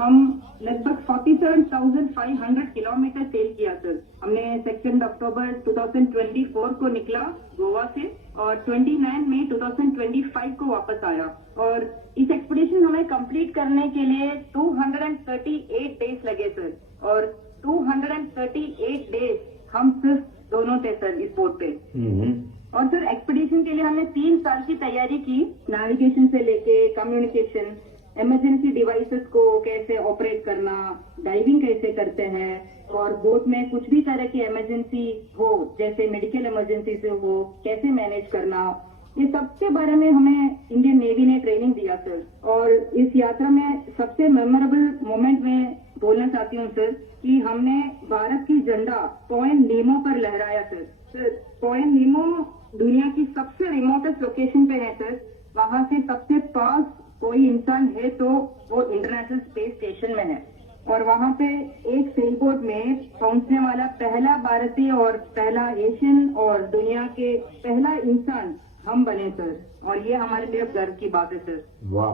हम लगभग 47,500 kilometre cell किया सर। हमने 2 अक्टूबर 2024 को निकला गोवा से और 29 मई 2025 को वापस आया। और इस एक्सपीडिशन हमें कंप्लीट करने के लिए 238 डेज लगे सर। और 238 डेज हम सिर्फ दोनों थे सर इस बोट पे। और सर एक्सपीडिशन के लिए हमने 3 साल की तैयारी की, नेविगेशन से लेके कम्युनिकेशन, इमरजेंसी डिवाइसेस को कैसे ऑपरेट करना, डाइविंग कैसे करते हैं, और बोट में कुछ भी तरह की इमरजेंसी हो जैसे मेडिकल इमरजेंसी से हो कैसे मैनेज करना, ये सब के बारे में हमें इंडियन नेवी ने ट्रेनिंग दिया सर। और इस यात्रा में सबसे मेमोरेबल मोमेंट में बोलना चाहती हूँ सर कि हमने भारत की झंडा पॉइंट नीमो पर लहराया सर। सर पॉइंट नीमो दुनिया की सबसे रिमोटेस्ट लोकेशन पे है सर। वहाँ से सबसे पास कोई इंसान है तो वो इंटरनेशनल स्पेस स्टेशन में है। और वहाँ पे एक सेल बोट में पहुँचने वाला पहला भारतीय और पहला एशियन और दुनिया के पहला इंसान हम बने सर। और ये हमारे लिए गर्व की बात है सर। वाह,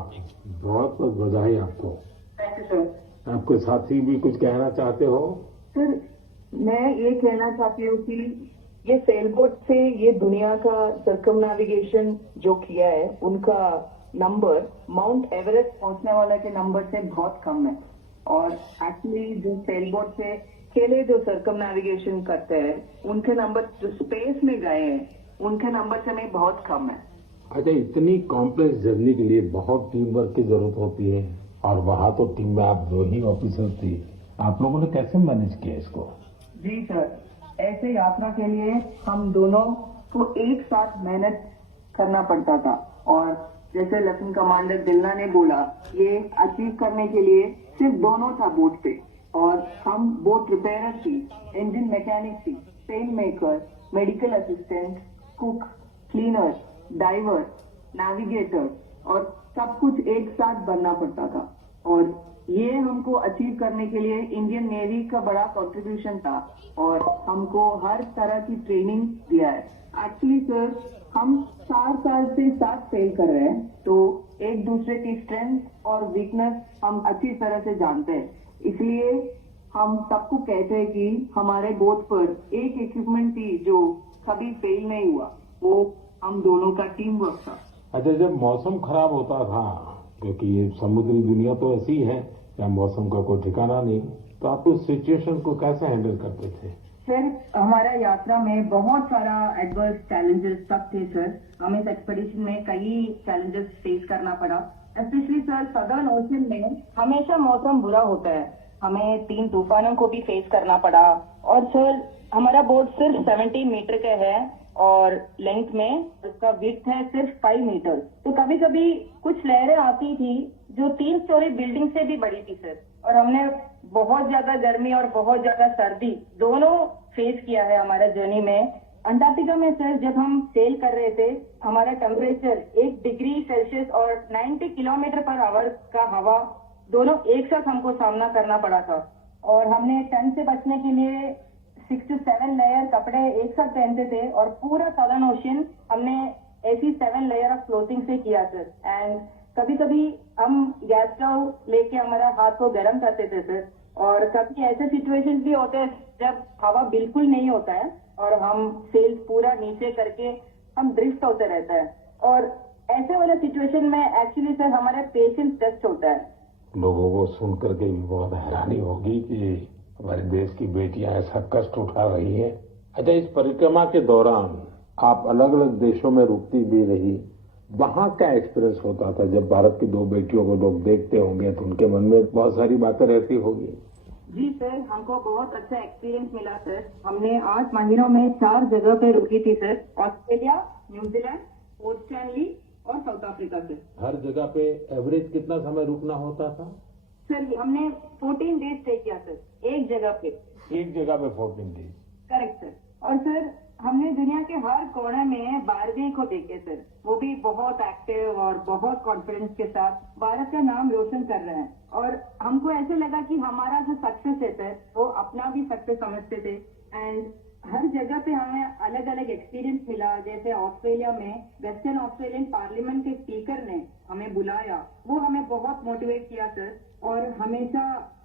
बहुत बहुत बधाई आपको। Thank you sir. आपके साथी भी कुछ कहना चाहते हो? सर मैं ये कहना चाहती हूँ कि ये सेल बोट से ये दुनिया का सर्कमनेविगेशन जो किया है उनका नंबर माउंट एवरेस्ट पहुंचने वाले के नंबर से बहुत कम है। और एक्चुअली जो सेल बोट से अकेले जो सर्कमनेविगेशन करते हैं उनके नंबर जो स्पेस में गए हैं उनके नंबर से में बहुत कम है। अच्छा, इतनी कॉम्प्लेक्स जर्नी के लिए बहुत टीम वर्क की जरूरत होती है और वहाँ तो टीम में आप 2 ही ऑफिसर थी। आप लोगों ने कैसे मैनेज किया इसको? जी सर, ऐसे यात्रा के लिए हम दोनों को एक साथ मेहनत करना पड़ता था। और जैसे लेफ्टिनेंट कमांडर दिलना ने बोला, ये अचीव करने के लिए सिर्फ दोनों था बोट पे। और हम बोट रिपेयरर थी, इंजन मैकेनिक थी, sail maker, medical assistant, cook, cleaner, diver, navigator और सब कुछ एक साथ बनना पड़ता था। और ये हमको अचीव करने के लिए इंडियन नेवी का बड़ा कंट्रीब्यूशन था और हमको हर तरह की ट्रेनिंग दिया है। एक्चुअली सर हम 4 साल से साथ सेल कर रहे हैं तो एक दूसरे की स्ट्रेंथ और वीकनेस हम अच्छी तरह से जानते हैं। इसलिए हम सबको कहते हैं कि हमारे बोट पर एक इक्विपमेंट थी जो कभी फेल नहीं हुआ, वो हम दोनों का टीम वर्क था। अच्छा, जब मौसम खराब होता था, क्योंकि ये समुद्री दुनिया तो ऐसी है या मौसम का कोई ठिकाना नहीं, तो आप उस सिचुएशन को कैसे हैंडल करते थे? सर हमारा यात्रा में बहुत सारा एडवर्स चैलेंजेस सब थे सर। हमें इस एक्सपीडिशन में कई चैलेंजेस फेस करना पड़ा। स्पेशली सर सदर्न ओशन में हमेशा मौसम बुरा होता है, हमें 3 तूफानों को भी फेस करना पड़ा। और सर हमारा बोट सिर्फ 17 मीटर का है और लेंथ में उसका विड्थ है सिर्फ 5 मीटर। तो कभी कभी कुछ लहरें आती थी जो 3 स्टोरी बिल्डिंग से भी बड़ी थी सर। और हमने बहुत ज्यादा गर्मी और बहुत ज्यादा सर्दी दोनों फेस किया है हमारा जर्नी में। अंटार्कटिका में सर जब हम सेल कर रहे थे हमारा टेम्परेचर 1 डिग्री सेल्सियस और 90 किलोमीटर पर आवर का हवा दोनों एक साथ हमको सामना करना पड़ा था। और हमने ठंड से बचने के लिए 6 से 7 लेयर कपड़े एक साथ पहनते थे और पूरा सदर्न ओशन हमने ऐसी 7 लेयर ऑफ क्लोथिंग से किया सर। एंड कभी कभी हम गैस स्टोव लेके हमारा हाथ को गर्म करते थे सर। और कभी ऐसे सिचुएशंस भी होते हैं जब हवा बिल्कुल नहीं होता है और हम सेल्स पूरा नीचे करके हम ड्रिफ्ट होते रहता है। और ऐसे वाले सिचुएशन में एक्चुअली सर हमारा पेशेंस टेस्ट होता है। लोगों को सुन करके भी बहुत हैरानी होगी कि हमारे देश की बेटियां ऐसा कष्ट उठा रही हैं। अच्छा, इस परिक्रमा के दौरान आप अलग अलग देशों में रुकती भी रही, वहाँ क्या एक्सपीरियंस होता था? जब भारत की 2 बेटियों को लोग देखते होंगे तो उनके मन में बहुत सारी बातें रहती होगी। जी सर, हमको बहुत अच्छा एक्सपीरियंस मिला सर। हमने 8 महीनों में 4 जगह पे रुकी थी sir, Australia, New Zealand, port Stanley और साउथ अफ्रीका से। हर जगह पे एवरेज कितना समय रुकना होता था? सर हमने 14 डेज स्टे किया सर, एक जगह पे 14 डेज। Correct sir. और सर हमने दुनिया के हर कोने में भारतीय को देखे सर, वो भी बहुत एक्टिव और बहुत कॉन्फिडेंस के साथ भारत का नाम रोशन कर रहे हैं। और हमको ऐसे लगा कि हमारा जो सक्सेस है सर वो अपना भी सक्सेस समझते थे। एंड हर जगह पे हमें अलग अलग एक्सपीरियंस मिला। जैसे ऑस्ट्रेलिया में वेस्टर्न ऑस्ट्रेलियन पार्लियामेंट के स्पीकर ने हमें बुलाया, वो हमें बहुत मोटिवेट किया सर। और हमेशा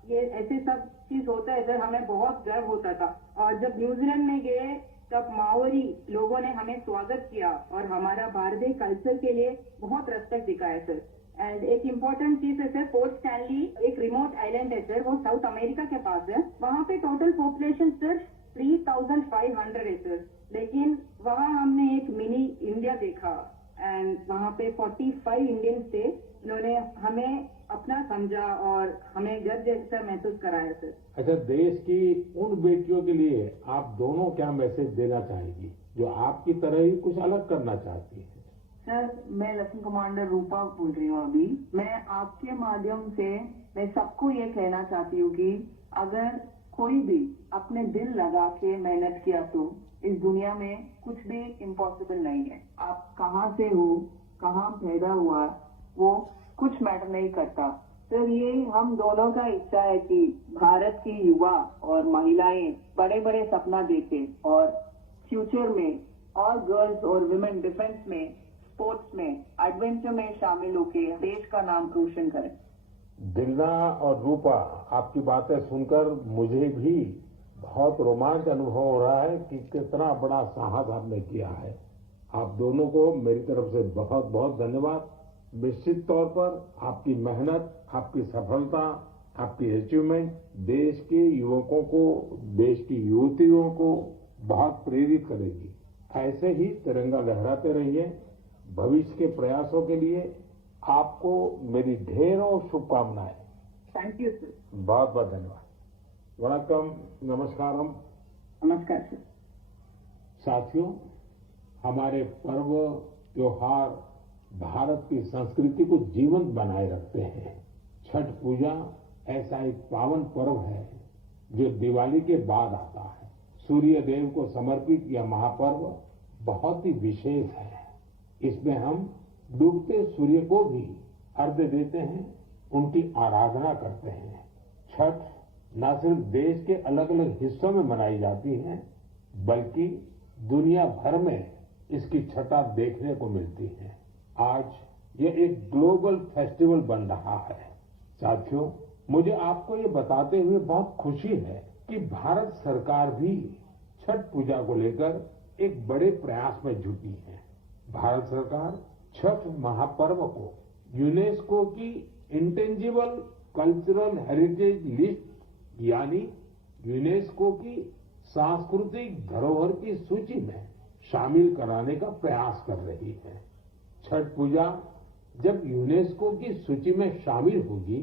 ये ऐसे सब चीज होता है सर, हमें बहुत गर्व होता था। और जब न्यूजीलैंड में गए तब माओरी लोगों ने हमें स्वागत किया और हमारा भारतीय कल्चर के लिए बहुत रेस्पेक्ट दिखाया सर। एंड एक इम्पोर्टेंट चीज है सर, पोर्ट स्टैनली एक रिमोट आइलैंड है सर, वो साउथ अमेरिका के पास है। वहाँ पे टोटल पॉपुलेशन सर 3500 है सर, लेकिन वहाँ हमने एक मिनी इंडिया देखा एंड वहाँ पे 45 इंडियंस थे। इन्होंने हमें अपना समझा और हमें घर जैसा महसूस कराया सर। अच्छा, देश की उन बेटियों के लिए आप दोनों क्या मैसेज देना चाहेंगी जो आपकी तरह ही कुछ अलग करना चाहती हैं? सर, मैं लेफ्टिनेंट कमांडर रूपा बोल रही हूँ अभी। मैं आपके माध्यम से मैं सबको ये कहना चाहती हूँ कि अगर कोई भी अपने दिल लगा के मेहनत किया तो इस दुनिया में कुछ भी इम्पॉसिबल नहीं है। आप कहाँ से हो, कहाँ पैदा हुआ, वो कुछ मैटर नहीं करता। सर, ये हम दोनों का इच्छा है कि भारत की युवा और महिलाएं बड़े बड़े सपना देखें और फ्यूचर में और गर्ल्स और विमेन डिफेंस में, स्पोर्ट्स में, एडवेंचर में शामिल होकर देश का नाम रोशन करें। दिलना और रूपा, आपकी बातें सुनकर मुझे भी बहुत रोमांच अनुभव हो रहा है कि कितना बड़ा साहस आपने किया है। आप दोनों को मेरी तरफ से बहुत बहुत धन्यवाद। निश्चित तौर पर आपकी मेहनत, आपकी सफलता, आपकी अचीवमेंट देश के युवकों को, देश की युवतियों को बहुत प्रेरित करेगी। ऐसे ही तिरंगा लहराते रहिए। भविष्य के प्रयासों के लिए आपको मेरी ढेरों शुभकामनाएं। Thank you sir. बहुत बहुत धन्यवाद। वणक्कम, नमस्कारम। नमस्कार सर। साथियों, हमारे पर्व त्योहार भारत की संस्कृति को जीवंत बनाए रखते हैं। छठ पूजा ऐसा एक पावन पर्व है जो दिवाली के बाद आता है। सूर्य देव को समर्पित यह महापर्व बहुत ही विशेष है। इसमें हम डूबते सूर्य को भी अर्घ्य देते हैं, उनकी आराधना करते हैं। छठ न सिर्फ देश के अलग अलग हिस्सों में मनाई जाती है, बल्कि दुनिया भर में इसकी छठा देखने को मिलती है। आज ये एक ग्लोबल फेस्टिवल बन रहा है। साथियों, मुझे आपको ये बताते हुए बहुत खुशी है कि भारत सरकार भी छठ पूजा को लेकर एक बड़े प्रयास में जुटी है। भारत सरकार छठ महापर्व को यूनेस्को की इंटेंजिबल कल्चरल हेरिटेज लिस्ट यानी यूनेस्को की सांस्कृतिक धरोहर की सूची में शामिल कराने का प्रयास कर रही है। छठ पूजा जब यूनेस्को की सूची में शामिल होगी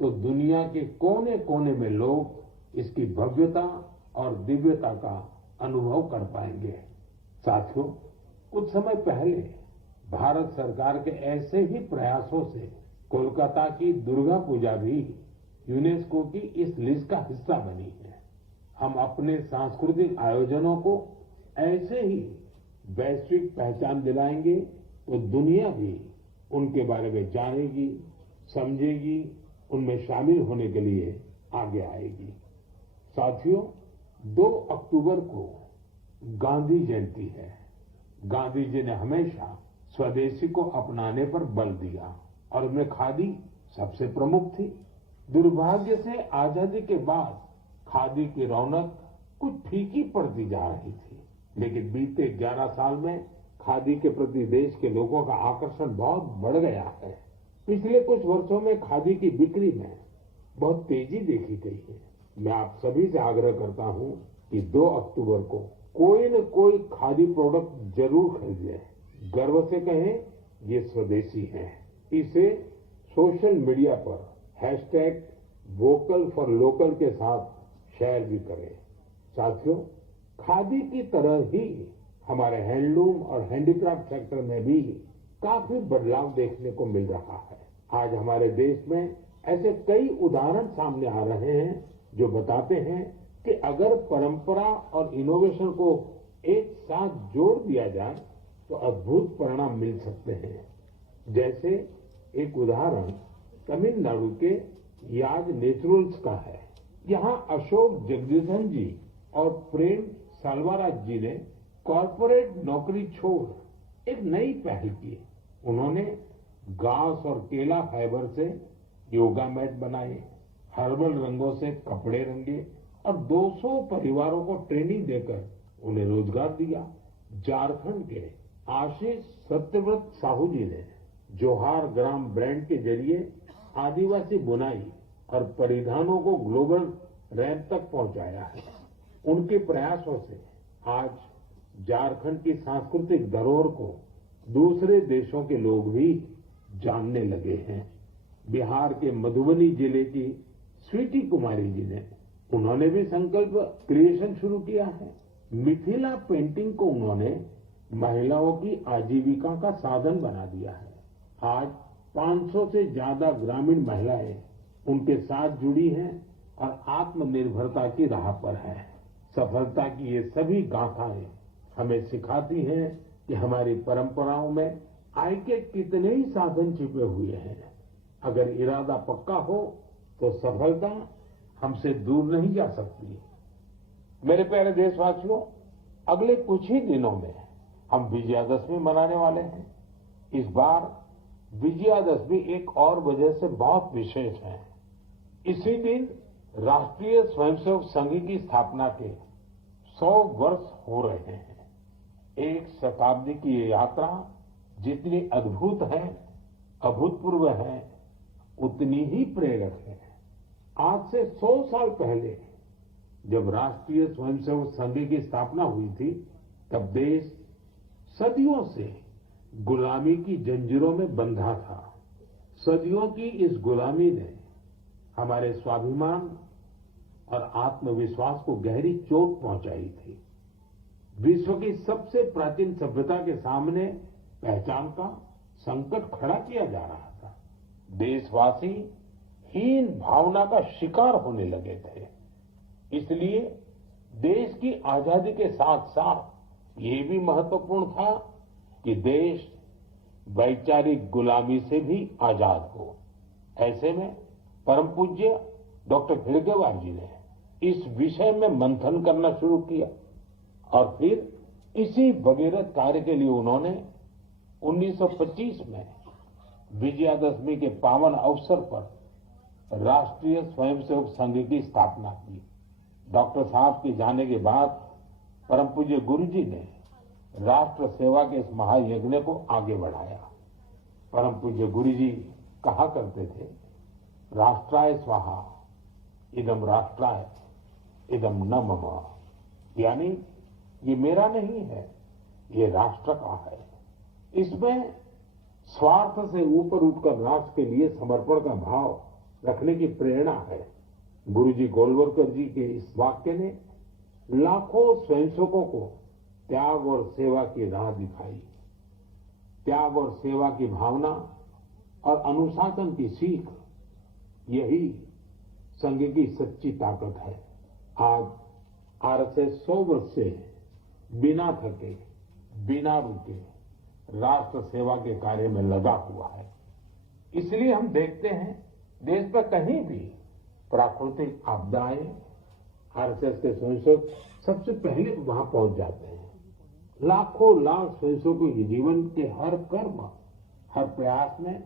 तो दुनिया के कोने कोने में लोग इसकी भव्यता और दिव्यता का अनुभव कर पाएंगे। साथियों, कुछ समय पहले भारत सरकार के ऐसे ही प्रयासों से कोलकाता की दुर्गा पूजा भी यूनेस्को की इस लिस्ट का हिस्सा बनी है। हम अपने सांस्कृतिक आयोजनों को ऐसे ही वैश्विक पहचान दिलाएंगे तो दुनिया भी उनके बारे में जानेगी, समझेगी, उनमें शामिल होने के लिए आगे आएगी। साथियों, 2 अक्टूबर को गांधी जयंती है। गांधी जी ने हमेशा स्वदेशी को अपनाने पर बल दिया और उनमें खादी सबसे प्रमुख थी। दुर्भाग्य से आजादी के बाद खादी की रौनक कुछ फीकी पड़ती जा रही थी, लेकिन बीते 11 साल में खादी के प्रति देश के लोगों का आकर्षण बहुत बढ़ गया है। पिछले कुछ वर्षों में खादी की बिक्री में बहुत तेजी देखी गई है। मैं आप सभी से आग्रह करता हूं कि 2 अक्टूबर को कोई न कोई खादी प्रोडक्ट जरूर खरीदें। गर्व से कहें, ये स्वदेशी है। इसे सोशल मीडिया पर #वोकल फॉर लोकल के साथ शेयर भी करें। साथियों, खादी की तरह ही हमारे हैंडलूम और हैंडीक्राफ्ट सेक्टर में भी काफी बदलाव देखने को मिल रहा है। आज हमारे देश में ऐसे कई उदाहरण सामने आ रहे हैं जो बताते हैं कि अगर परंपरा और इनोवेशन को एक साथ जोड़ दिया जाए तो अद्भुत परिणाम मिल सकते हैं। जैसे एक उदाहरण तमिलनाडु के याज नेचुरल्स का है। यहाँ अशोक जगदीशन जी और प्रेम साल्वाराज जी ने कॉर्पोरेट नौकरी छोड़ एक नई पहल की। उन्होंने घास और केला फाइबर से योगा मैट बनाए, हर्बल रंगों से कपड़े रंगे और 200 परिवारों को ट्रेनिंग देकर उन्हें रोजगार दिया। झारखंड के आशीष सत्यव्रत साहू जी ने जोहार ग्राम ब्रांड के जरिए आदिवासी बुनाई और परिधानों को ग्लोबल रैंक तक पहुंचाया है। उनके प्रयासों से आज झारखंड की सांस्कृतिक धरोहर को दूसरे देशों के लोग भी जानने लगे हैं। बिहार के मधुबनी जिले की स्वीटी कुमारी जी ने उन्होंने भी संकल्प क्रिएशन शुरू किया है। मिथिला पेंटिंग को उन्होंने महिलाओं की आजीविका का साधन बना दिया है। आज 500 से ज्यादा ग्रामीण महिलाएं उनके साथ जुड़ी हैं और आत्मनिर्भरता की राह पर है। सफलता की ये सभी गाथाएं हमें सिखाती हैं कि हमारी परंपराओं में आय के कितने ही साधन छिपे हुए हैं। अगर इरादा पक्का हो तो सफलता हमसे दूर नहीं जा सकती। मेरे प्यारे देशवासियों, अगले कुछ ही दिनों में हम विजयादशमी मनाने वाले हैं। इस बार विजयादशमी एक और वजह से बहुत विशेष है। इसी दिन राष्ट्रीय स्वयंसेवक संघ की स्थापना के 100 वर्ष हो रहे हैं। एक शताब्दी की ये यात्रा जितनी अद्भुत है, अभूतपूर्व है, उतनी ही प्रेरक है। आज से 100 साल पहले जब राष्ट्रीय स्वयंसेवक संघ की स्थापना हुई थी, तब देश सदियों से गुलामी की जंजीरों में बंधा था। सदियों की इस गुलामी ने हमारे स्वाभिमान और आत्मविश्वास को गहरी चोट पहुंचाई थी। विश्व की सबसे प्राचीन सभ्यता के सामने पहचान का संकट खड़ा किया जा रहा था। देशवासी हीन भावना का शिकार होने लगे थे। इसलिए देश की आजादी के साथ साथ ये भी महत्वपूर्ण था कि देश वैचारिक गुलामी से भी आजाद हो। ऐसे में परम पूज्य डॉक्टर खिड़गेवार जी ने इस विषय में मंथन करना शुरू किया और फिर इसी भगीरथ कार्य के लिए उन्होंने 1925 में विजयादशमी के पावन अवसर पर राष्ट्रीय स्वयंसेवक संघ की स्थापना की। डॉक्टर साहब के जाने के बाद परम पूज्य गुरु जी ने राष्ट्र सेवा के इस महायज्ञ को आगे बढ़ाया। परम पूज्य गुरु जी कहा करते थे, राष्ट्राय स्वाहा इदम राष्ट्राय इदम न मम, यानी ये मेरा नहीं है, ये राष्ट्र का है। इसमें स्वार्थ से ऊपर उठकर राष्ट्र के लिए समर्पण का भाव रखने की प्रेरणा है। गुरुजी गोलवलकर जी के इस वाक्य ने लाखों स्वयंसेवकों को त्याग और सेवा की राह दिखाई। त्याग और सेवा की भावना और अनुशासन की सीख, यही संघ की सच्ची ताकत है। आज से 100 वर्ष से बिना थके, बिना रुके राष्ट्र सेवा के कार्य में लगा हुआ है। इसलिए हम देखते हैं देश में कहीं भी प्राकृतिक आपदाएं, आरएसएस के स्वयंसेवक सबसे पहले वहां पहुंच जाते हैं। लाखों लाख स्वयंसेवकों के जीवन के हर कर्म, हर प्रयास में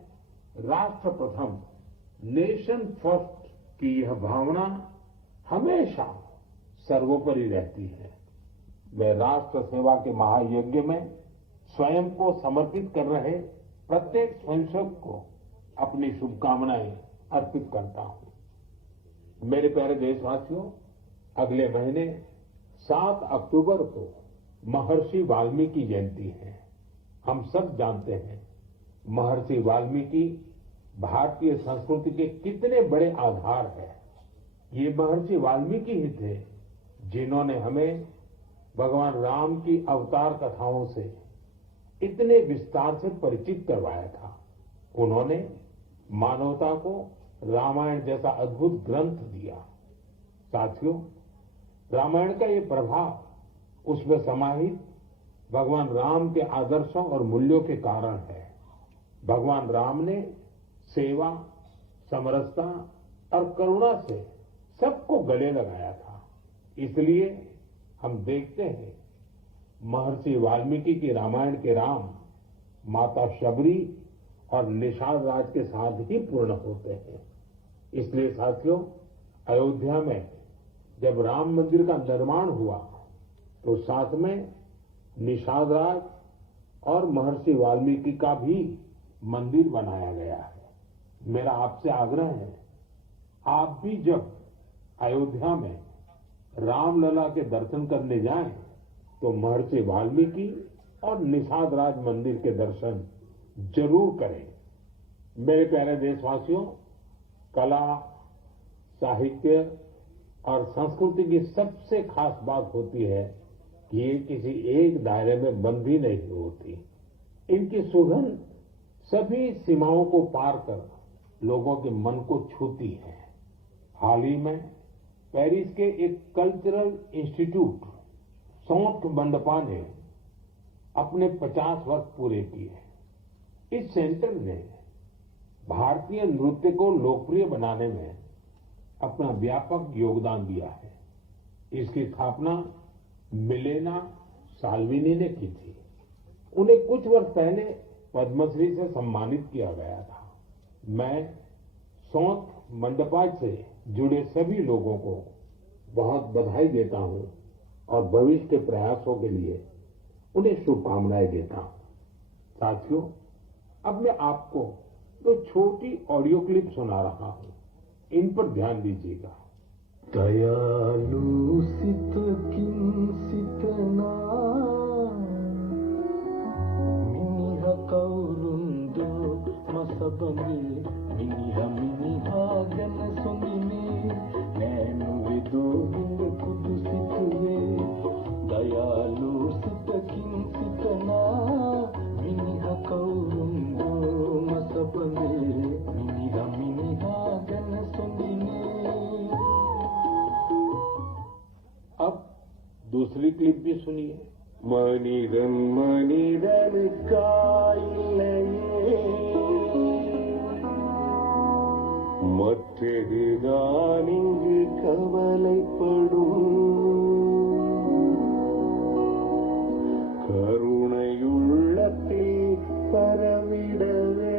राष्ट्र प्रथम, नेशन फर्स्ट की यह भावना हमेशा सर्वोपरि रहती है। मैं राष्ट्र सेवा के महायज्ञ में स्वयं को समर्पित कर रहे प्रत्येक स्वयंसेवक को अपनी शुभकामनाएं अर्पित करता हूं। मेरे प्यारे देशवासियों, अगले महीने 7 अक्टूबर को महर्षि वाल्मीकि जयंती है। हम सब जानते हैं महर्षि वाल्मीकि भारतीय संस्कृति के कितने बड़े आधार हैं। ये महर्षि वाल्मीकि ही थे जिन्होंने हमें भगवान राम की अवतार कथाओं से इतने विस्तार से परिचित करवाया था। उन्होंने मानवता को रामायण जैसा अद्भुत ग्रंथ दिया। साथियों, रामायण का ये प्रभाव उसमें समाहित भगवान राम के आदर्शों और मूल्यों के कारण है। भगवान राम ने सेवा, समरसता और करुणा से सबको गले लगाया था। इसलिए हम देखते हैं महर्षि वाल्मीकि की रामायण के राम माता शबरी और निषाद राज के साथ ही पूर्ण होते हैं। इसलिए साथियों, अयोध्या में जब राम मंदिर का निर्माण हुआ तो साथ में निषाद राज और महर्षि वाल्मीकि का भी मंदिर बनाया गया है। मेरा आपसे आग्रह है, आप भी जब अयोध्या में रामलला के दर्शन करने जाएं तो महर्षि वाल्मीकि और निषाद राज मंदिर के दर्शन जरूर करें। मेरे प्यारे देशवासियों, कला, साहित्य और संस्कृति की सबसे खास बात होती है कि ये किसी एक दायरे में बंधी नहीं होती। इनकी सुगंध सभी सीमाओं को पार कर लोगों के मन को छूती है। हाल ही में पेरिस के एक कल्चरल इंस्टीट्यूट सौंठ मंडपा ने अपने 50 वर्ष पूरे किए। इस सेंटर ने भारतीय नृत्य को लोकप्रिय बनाने में अपना व्यापक योगदान दिया है। इसकी स्थापना मिलेना साल्विनी ने की थी। उन्हें कुछ वर्ष पहले पद्मश्री से सम्मानित किया गया था। मैं सौंठ मंडपा से जुड़े सभी लोगों को बहुत बधाई देता हूं और भविष्य के प्रयासों के लिए उन्हें शुभकामनाएं देता हूं। साथियों, अब मैं आपको दो छोटी ऑडियो क्लिप सुना रहा हूं, इन पर ध्यान दीजिएगा। दयालु सित किंसितना मिनिह कौरुंदो मसबंगे मिनिह गन सुनिने नैनु विदो बिंद कुदुसितुवे दयालु सित किंसितना मिनिह कौरुंदो मसबंगे मिनिह गन सुनिने। अब दूसरी क्लिप भी सुनिए। மனிதன் மனிதனுக்காயில்லையே மற்றதுதான் இங்கு கவலைப்படும் கருணையுள்ளத்தில் பரவிடவே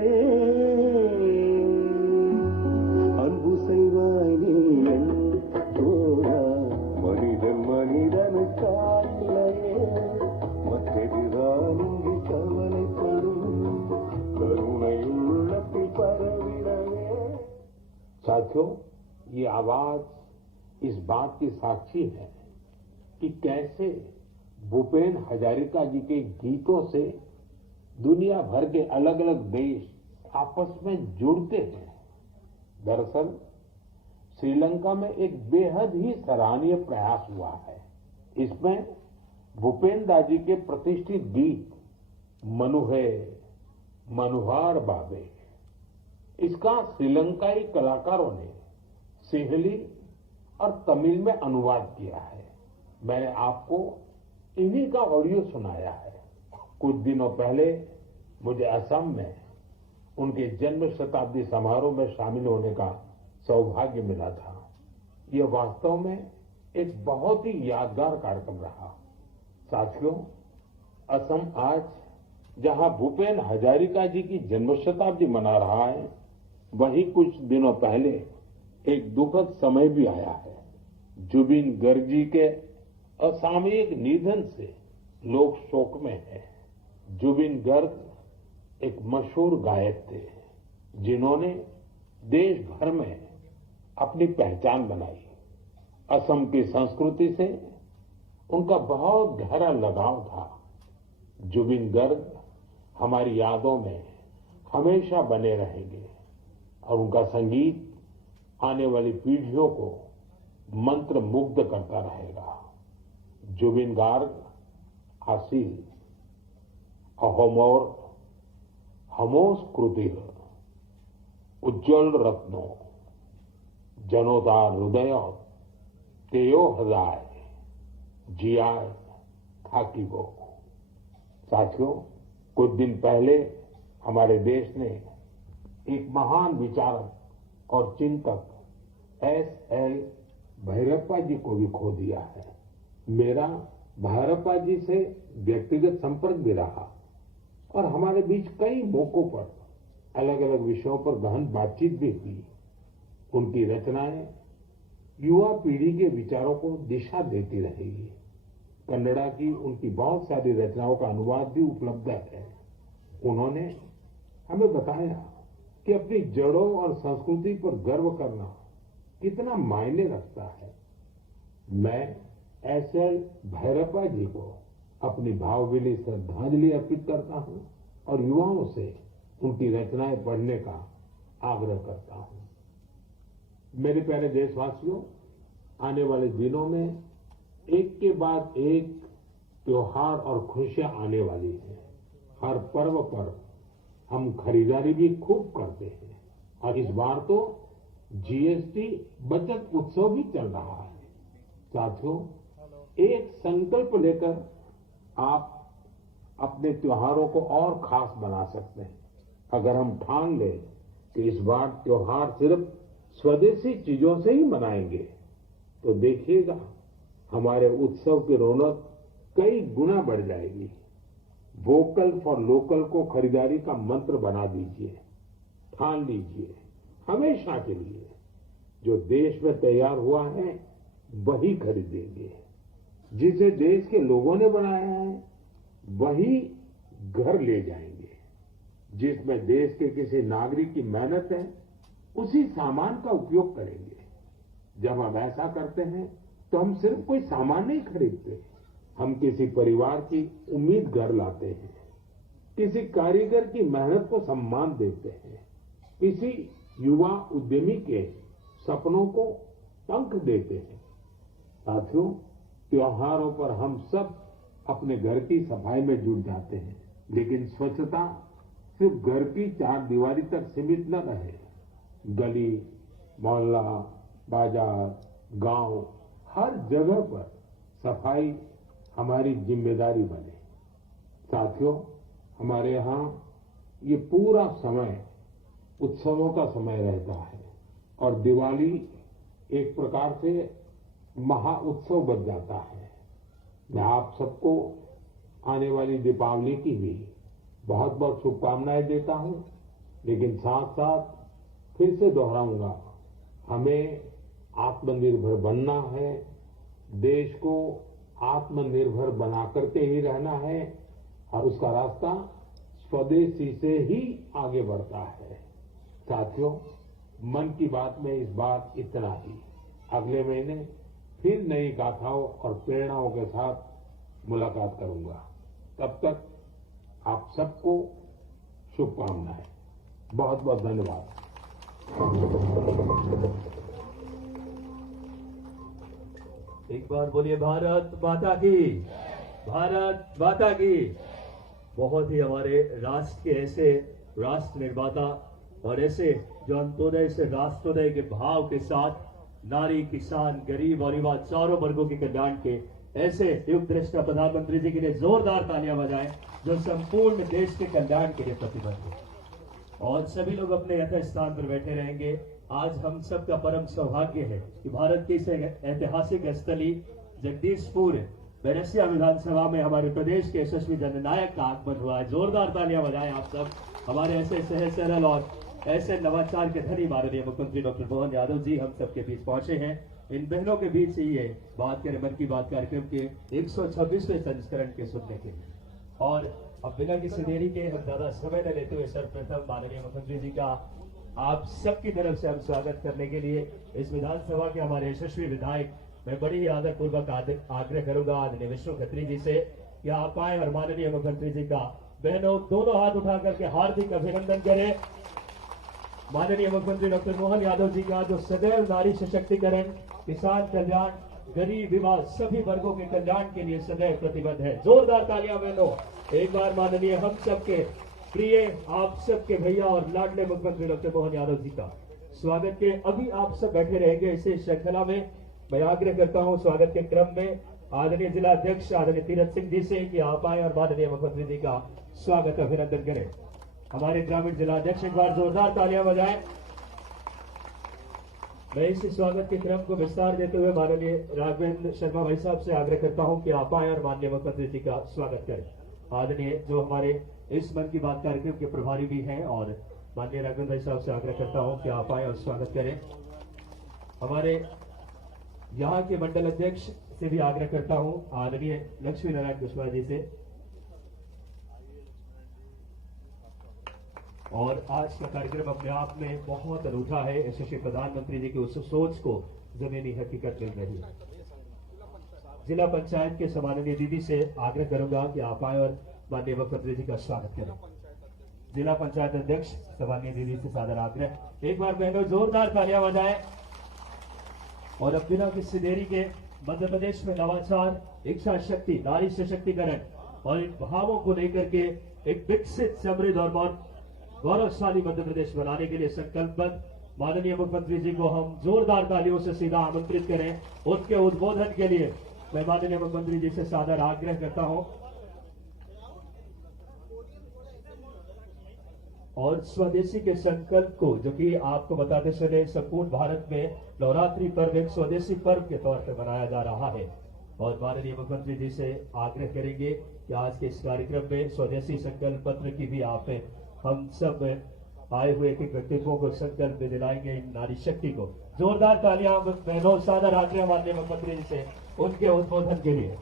அன்பு செய்வாய் நீ என் தோழா மனிதன் மனிதனுக்காயில்லையே மற்றதுதான் இங்கு கவலைப்படும் கருணையுள்ளத்தில் பரவிடவே। साथियों, ये आवाज इस बात की साक्षी है कि कैसे भूपेन हजारिका जी के गीतों से दुनिया भर के अलग अलग देश आपस में जुड़ते हैं। दरअसल श्रीलंका में एक बेहद ही सराहनीय प्रयास हुआ है। इसमें भूपेन दाजी के प्रतिष्ठित गीत मनुहे मनुहार बाबे, इसका श्रीलंकाई कलाकारों ने सिंहली और तमिल में अनुवाद किया है। मैंने आपको इन्हीं का ऑडियो सुनाया है। कुछ दिनों पहले मुझे असम में उनके जन्म शताब्दी समारोह में शामिल होने का सौभाग्य मिला था। यह वास्तव में एक बहुत ही यादगार कार्यक्रम रहा। साथियों, असम आज जहां भूपेन हजारिका जी की जन्म शताब्दी मना रहा है, वहीं कुछ दिनों पहले एक दुखद समय भी आया है। जुबिन गर्ग जी के असामयिक निधन से लोग शोक में हैं। जुबिन गर्ग एक मशहूर गायक थे जिन्होंने देश भर में अपनी पहचान बनाई। असम की संस्कृति से उनका बहुत गहरा लगाव था। जुबिन गर्ग हमारी यादों में हमेशा बने रहेंगे और उनका संगीत आने वाली पीढ़ियों को मंत्र मुग्ध करता रहेगा। जुबिन गार्ग आसिल अहोमोर हमोस कृति उज्जवल रत्नो जनोदार हृदय तेयो हृदय जियाय थाकी वो। साथियों, कुछ दिन पहले हमारे देश ने एक महान विचारक और चिंतक S.L. भैरप्पा जी को भी खो दिया है। मेरा भैरप्पा जी से व्यक्तिगत संपर्क भी रहा और हमारे बीच कई मौकों पर अलग अलग विषयों पर गहन बातचीत भी हुई। उनकी रचनाएं युवा पीढ़ी के विचारों को दिशा देती रहेगी। कन्नड़ा की उनकी बहुत सारी रचनाओं का अनुवाद भी उपलब्ध है। उन्होंने हमें बताया कि अपनी जड़ों और संस्कृति पर गर्व करना कितना मायने रखता है। मैं ऐसे भैरप्पा जी को अपनी भावभीनी श्रद्धांजलि अर्पित करता हूं और युवाओं से उनकी रचनाएं पढ़ने का आग्रह करता हूं। मेरे प्यारे देशवासियों, आने वाले दिनों में एक के बाद एक त्योहार और खुशियां आने वाली हैं। हर पर्व पर हम खरीदारी भी खूब करते हैं और इस बार तो जीएसटी बचत उत्सव भी चल रहा है। साथियों, एक संकल्प लेकर आप अपने त्योहारों को और खास बना सकते हैं। अगर हम ठान लें कि इस बार त्योहार सिर्फ स्वदेशी चीजों से ही मनाएंगे तो देखिएगा हमारे उत्सव की रौनक कई गुना बढ़ जाएगी। वोकल फॉर लोकल को खरीदारी का मंत्र बना दीजिए। ठान लीजिए हमेशा के लिए जो देश में तैयार हुआ है वही खरीदेंगे। जिसे देश के लोगों ने बनाया है वही घर ले जाएंगे। जिसमें देश के किसी नागरिक की मेहनत है उसी सामान का उपयोग करेंगे। जब हम ऐसा करते हैं तो हम सिर्फ कोई सामान नहीं खरीदते, हम किसी परिवार की उम्मीद घर लाते हैं, किसी कारीगर की मेहनत को सम्मान देते हैं, किसी युवा उद्यमी के सपनों को पंख देते हैं। साथियों, त्योहारों पर हम सब अपने घर की सफाई में जुट जाते हैं, लेकिन स्वच्छता सिर्फ घर की चार दीवारी तक सीमित न रहे। गली, मोहल्ला, बाजार, गांव, हर जगह पर सफाई हमारी जिम्मेदारी बने। साथियों, हमारे यहाँ ये पूरा समय उत्सवों का समय रहता है और दिवाली एक प्रकार से महाउत्सव बन जाता है। मैं आप सबको आने वाली दीपावली की भी बहुत बहुत शुभकामनाएं देता हूं, लेकिन साथ साथ फिर से दोहराऊंगा, हमें आत्मनिर्भर बनना है, देश को आत्मनिर्भर बना करके ही रहना है और उसका रास्ता स्वदेशी से ही आगे बढ़ता है। साथियों, मन की बात में इस बार इतना ही। अगले महीने फिर नई गाथाओं और प्रेरणाओं के साथ मुलाकात करूंगा। तब तक आप सबको शुभकामनाएं। बहुत बहुत धन्यवाद। एक बार बोलिए भारत माता की, भारत माता की। बहुत ही हमारे राष्ट्र के ऐसे राष्ट्र निर्माता और ऐसे जो अंत्योदय से राष्ट्रोदय के भाव के साथ नारी, किसान, गरीब और युवा चारों वर्गों के कल्याण के ऐसे युग दृष्टा प्रधानमंत्री जी के लिए जोरदार तालियां बजाएं जो संपूर्ण देश के कल्याण के लिए प्रतिबद्ध है। और सभी लोग अपने यथास्थान पर बैठे रहेंगे। आज हम सबका परम सौभाग्य है कि भारत की इस ऐतिहासिक स्थली जगदीशपुर बैरसिया विधानसभा में हमारे प्रदेश के यशस्वी जननायक का आगमन हुआ है। जोरदार तालियां बजाएं आप सब। हमारे ऐसे सहज सरल और ऐसे नवाचार के धनी माननीय मुख्यमंत्री डॉक्टर मोहन यादव जी हम सबके बीच पहुंचे हैं। इन बहनों के बीच ही ये बात करें मन की बात कार्यक्रम के 126वें संस्करण के सुनने के लिए। और अब बिना किसी देरी के हम ज्यादा समय न लेते हुए सर्वप्रथम माननीय मुख्यमंत्री जी का आप सबकी तरफ से हम स्वागत करने के लिए इस विधानसभा के हमारे यशस्वी विधायक मैं बड़ी ही आदर पूर्वक आग्रह करूंगा आदरणीय विष्णु खत्री जी से कि आप आए और माननीय मुख्यमंत्री जी का बहनों दोनों हाथ उठा करके हार्दिक अभिनंदन करें। माननीय मुख्यमंत्री डॉक्टर मोहन यादव जी का जो सदैव नारी सशक्तिकरण, किसान कल्याण, गरीब, विवाह सभी वर्गों के कल्याण के लिए सदैव प्रतिबद्ध है। जोरदार तालियां बहनों एक बार माननीय हम सबके प्रिय आप सबके भैया और लाडले मुख्यमंत्री डॉक्टर मोहन यादव जी का स्वागत के अभी आप सब बैठे रहेंगे इसे श्रृंखला में। मैं आग्रह करता हूं स्वागत के क्रम में आदरणीय जिला अध्यक्ष आदरणीय तीरथ सिंह जी से कि आप आए और माननीय मुख्यमंत्री जी का स्वागत अभिनंदन करें। हमारे ग्रामीण जिला अध्यक्ष एक बार जोरदार तालियां बजाएं। मैं इस स्वागत के क्रम को विस्तार देते हुए माननीय राघवेंद्र शर्मा भाई साहब से आग्रह करता हूं कि आप आए और माननीय मुख्यमंत्री जी का स्वागत करें। आदरणीय जो हमारे इस मन की बात कार्यक्रम के प्रभारी भी हैं और माननीय राघवेंद्र भाई साहब से आग्रह करता हूं कि आप आए और स्वागत करें। हमारे यहाँ के मंडल अध्यक्ष से भी आग्रह करता हूं आदरणीय लक्ष्मी नारायण कुशवाहा जी से। और आज का कार्यक्रम अपने आप में बहुत अनूठा है। यशस्वी प्रधानमंत्री जी की उस सोच को जमीनी हकीकत मिल रही है। जिला पंचायत के सम्माननीय दीदी से आग्रह करूंगा कि आप आए और माननीय मुख्यमंत्री जी का स्वागत करें। जिला पंचायत अध्यक्ष सम्माननीय दीदी से सादर आग्रह। एक बार बहनों जोरदार तालियां बजाएं। और अब बिना किसी देरी के मध्य प्रदेश में नवाचार, इच्छा शक्ति, नारी सशक्तिकरण और इन भावों को लेकर के एक विकसित, समृद्ध और गौरवशाली मध्य प्रदेश बनाने के लिए संकल्पबद्ध माननीय मुख्यमंत्री जी को हम जोरदार तालियों से सीधा आमंत्रित करें। उसके उद्बोधन के लिए मैं माननीय मुख्यमंत्री जी से सादर आग्रह करता हूं। और स्वदेशी के संकल्प को, जो कि आपको बताते चले, संपूर्ण भारत में नवरात्रि पर्व एक स्वदेशी पर्व के तौर पर मनाया जा रहा है। और माननीय मुख्यमंत्री जी से आग्रह करेंगे कि आज के इस कार्यक्रम में स्वदेशी संकल्प पत्र की भी आप हम सब आए हुए एक व्यक्तित्वों को संकल्प में दिलाएंगे, इन नारी शक्ति को। जोरदार तालियां बहनों, सादर आग्रह माननीय मुख्यमंत्री जी से उनके उद्बोधन के लिए।